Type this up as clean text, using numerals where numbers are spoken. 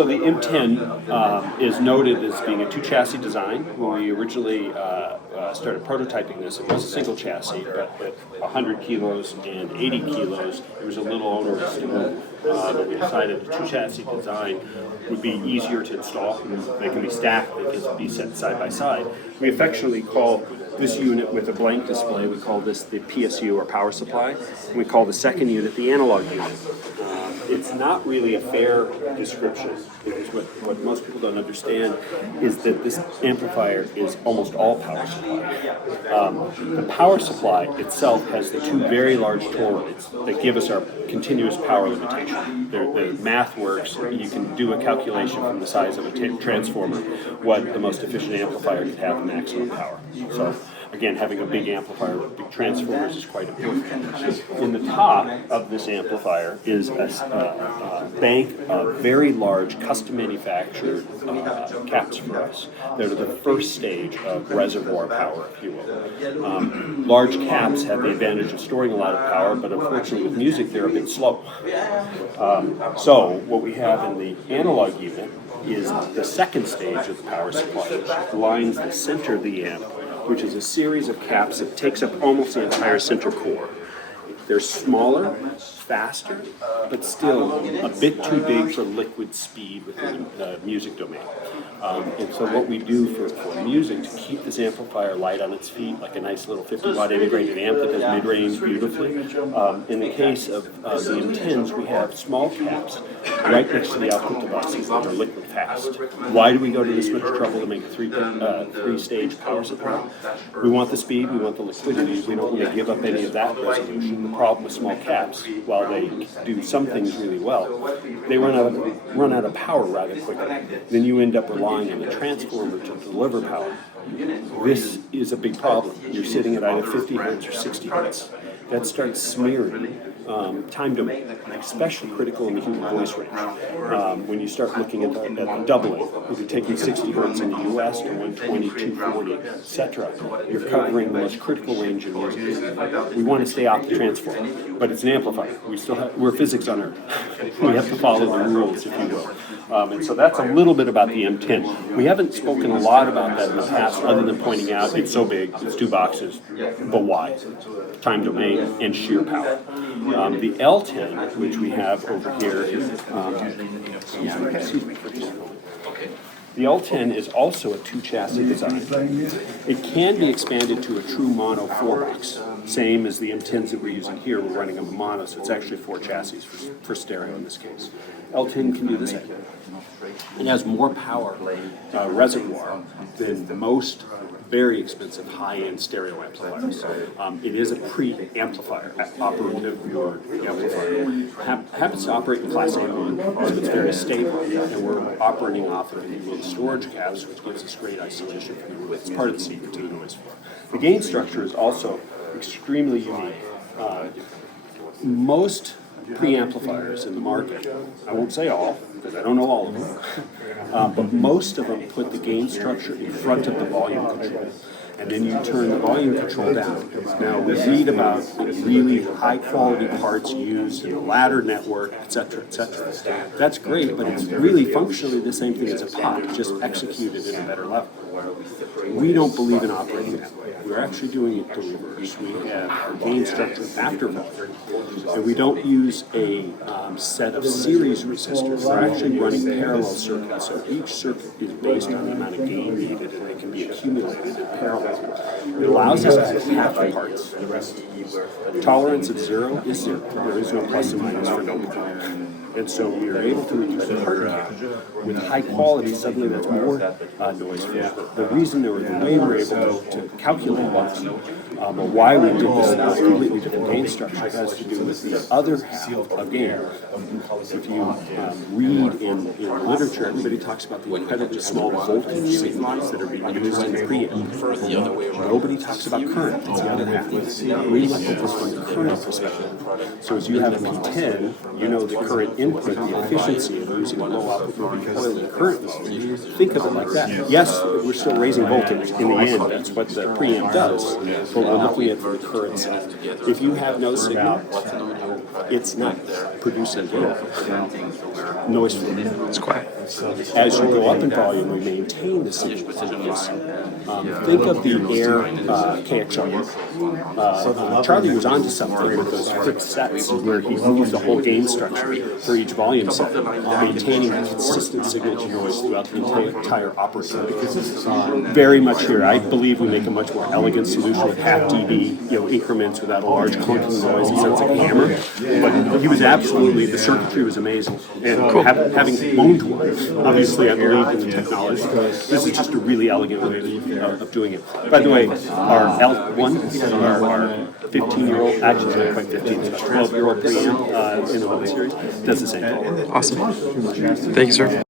So the M10 is noted as being a two-chassis design. When we originally started prototyping this, it was a single chassis, but with 100 kilos and 80 kilos, it was a little onerous to move. But we decided a two-chassis design would be easier to install. They can be stacked, they can be set side by side. We affectionately call this unit with a blank display, we call this the PSU, or power supply, and we call the second unit the analog unit. It's not really a fair description, because what most people don't understand is that this amplifier is almost all power supply. The power supply itself has the two very large toroids that give us our continuous power limitation. The math works. You can do a calculation from the size of a transformer what the most efficient amplifier could have maximum power. So again, having a big amplifier with big transformers is quite important. In the top of this amplifier is a bank of very large custom manufactured caps for us. They're the first stage of reservoir power, if you will. Large caps have the advantage of storing a lot of power, but unfortunately with music they're a bit slow. So what we have in the analog unit is the second stage of the power supply, which lines the center of the amp, which is a series of caps that takes up almost the entire center core. They're smaller, faster, but still a bit too big for liquid speed within the music domain. And so what we do for music to keep this amplifier light on its feet, like a nice little 50-watt integrated amp that does mid-range beautifully. In the case of the M10s, we have small caps right next to the output devices that are liquid fast. Why do we go to this much trouble to make a three-stage power supply? We want the speed, we want the liquidity, we don't want to give up any of that resolution. The problem with small caps, while they do some things really well, they run out of power rather quickly. Then you end up relying on the transformer to deliver power. This is a big problem. You're sitting at either 50 hertz or 60 hertz. That starts smearing time domain, especially critical in the human voice range. When you start looking at the doubling, if you're taking 60 hertz in the US to 120, 240, etc., you're covering the most critical range in music. We want to stay off the transformer, but it's an amplifier. We're physics on Earth. We have to follow the rules, if you will. And so that's a little bit about the M10. We haven't spoken a lot about that in the past, other than pointing out it's so big, it's two boxes, but why? Time domain and sheer power. The L10, which we have over here, the L10 is also a two-chassis design. It can be expanded to a true mono 4-box, same as the M10s that we're using here. We're running them a mono, so it's actually 4 chassis for stereo in this case. L10 can do the same. It has more power reservoir than most very expensive high-end stereo amplifiers. It is a pre-amplifier, operative your amplifier. Happens to operate in Class A1, so it's very stable, and we're operating off of the storage caps, which gives us great isolation from the root. It's part of the secret to the noise floor. The gain structure is also extremely unique. Most preamplifiers in the market, I won't say all, because I don't know all of them, but most of them put the gain structure in front of the volume control, and then you turn the volume control down. Now, we read about really high-quality parts used in the ladder network, etc., etc. That's great, but it's really functionally the same thing as a pot, just executed at a better level. We don't believe in operating that way. We're actually doing it the reverse. We have our gain structure after volume, and we don't use a set of series resistors. We're actually running parallel circuits, so each circuit is based on the amount of gain needed, and they can be accumulated in parallel. It allows us to have half the parts. The rest, tolerance of 0 is 0. There is no plus and minus for no power. And so we are able to reduce the part count with high quality. Suddenly that's more noise flow. The reason the way we're able to calculate this, or why we did this completely different gain structure, has to do with the other half of gain. If you read in literature, everybody talks about the incredibly small voltage signals that are being used in the preamp. Nobody talks about current. That's the other half. We look at this from the current perspective. So as you have a P10, you know the current input, the efficiency of using a low output moving coil in the current mode. Think of it like that. Yes, we're still raising voltage. In the end, that's what the preamp does. But we're looking at the current side. If you have no signal, it's not producing gain. noise floor. It's quiet. As you go up in volume, we maintain the signal quietness. Think of the Air KXR. Charlie was onto something with those quick sets where he moved the whole gain structure for each volume set, maintaining a consistent signal to noise throughout the entire operating. Very much here, I believe we make a much more elegant solution with half dB, increments without a large clunking noise. He sounds like a hammer, but he was absolutely, the circuitry was amazing. And having owned one, obviously I believe in the technology. This is just a really elegant way of doing it. By the way, our L1, our 15-year-old, actually it's not quite 15, it's about 12-year-old preamp in the 1 series, does the same. Awesome. Thank you, sir.